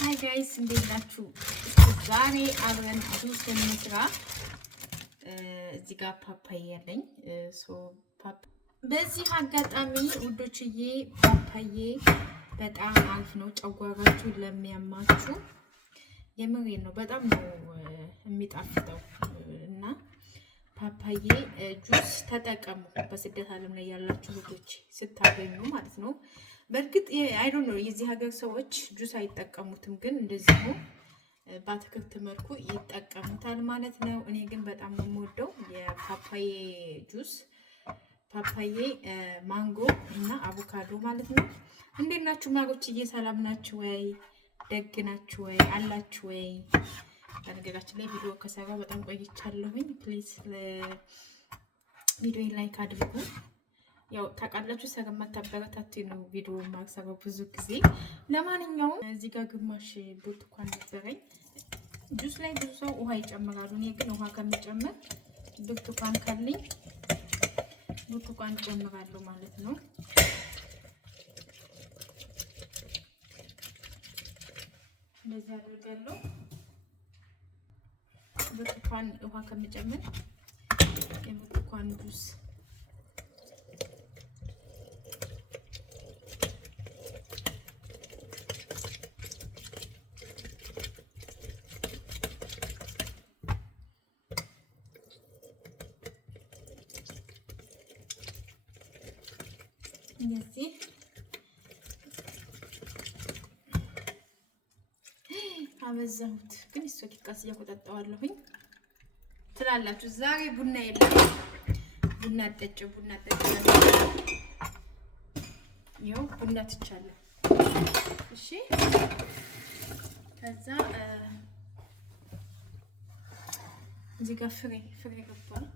Hi guys, እንዴት ናችሁ? ዛሬ አብረን ጁስ እንስራ። እዚህ ጋር ፓፓያ ያለኝ በዚህ አጋጣሚ ውዶችዬ ፓፓዬ በጣም አሪፍ ነው። ጨጓራችሁ ለሚያማችሁ የምሬ ነው፣ በጣም ነው የሚጣፍጠው እና ፓፓዬ ጁስ ተጠቀሙ። በስደት ዓለም ላይ ያላችሁ ልጆች ስታገኙ ማለት ነው። በእርግጥ አይ ዶንት ኖ የዚህ ሀገር ሰዎች ጁስ አይጠቀሙትም፣ ግን እንደዚህ በአትክልት መልኩ ይጠቀሙታል ማለት ነው። እኔ ግን በጣም ነው የምወደው የፓፓዬ ጁስ፣ ፓፓዬ፣ ማንጎ እና አቮካዶ ማለት ነው። እንዴት ናችሁ ማሮችዬ? ሰላም ናችሁ ወይ? ደግ ናችሁ ወይ? አላችሁ ወይ? በነገራችን ላይ ቪዲዮ ከሰራው በጣም ቆይቻለሁኝ። ፕሊዝ ቪዲዮ ላይክ አድርጉ። ያው ታውቃላችሁ ስለማታበረታቱ ነው ቪዲዮ ማክሰራው ብዙ ጊዜ። ለማንኛውም እዚህ ጋር ግማሽ ብርቱካን ነበረኝ። ጁስ ላይ ብዙ ሰው ውሃ ይጨምራሉ። እኔ ግን ውሃ ከሚጨምር ብርቱካን ካለኝ ብርቱካን ጨምራለሁ ማለት ነው። እንደዚህ አድርጋለሁ። ብርቱካን ውሃ ከሚጨምር የብርቱካን ጁስ እንደዚህ አበዛሁት፣ ግን እሱ ቂቃስ እያቆጣጣዋለሁኝ ትላላችሁ። ዛሬ ቡና የለም። ቡና ጠጭ ይኸው ቡና ትቻለሁ። እሺ ከዛ እዚህ ጋር ፍሬ ገባል።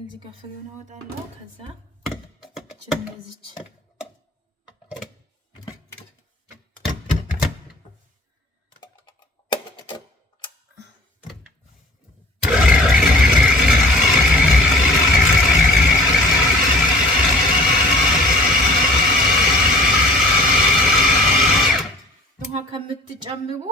እዚህ ጋር ፍሬውን አወጣለሁ። ከዛ እንደዚች ውሃ ከምትጨምሩ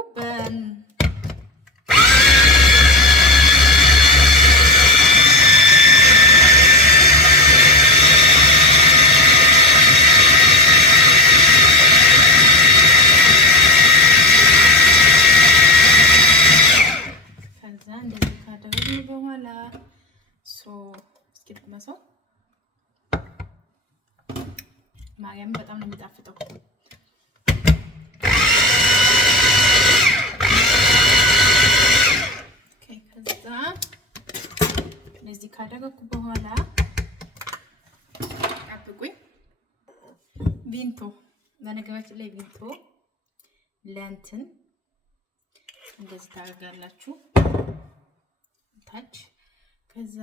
እንደዚህ ካደረግን በኋላ እስኪ ልቅመሰው። ማርያም በጣም ነው የሚጣፍጠው። ከዛ እንደዚህ ካደረግኩ በኋላ ጠብቁኝ። ቪንቶ በነገራችን ላይ ቪንቶ ለእንትን እንደዚህ ታደርጋላችሁ ታች። ከዛ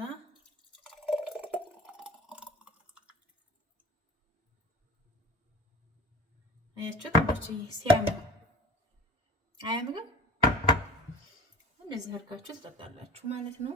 አያችሁ ታች ሲያምር አያምርም? እንደዚህ አድርጋችሁ ትጠጣላችሁ ማለት ነው።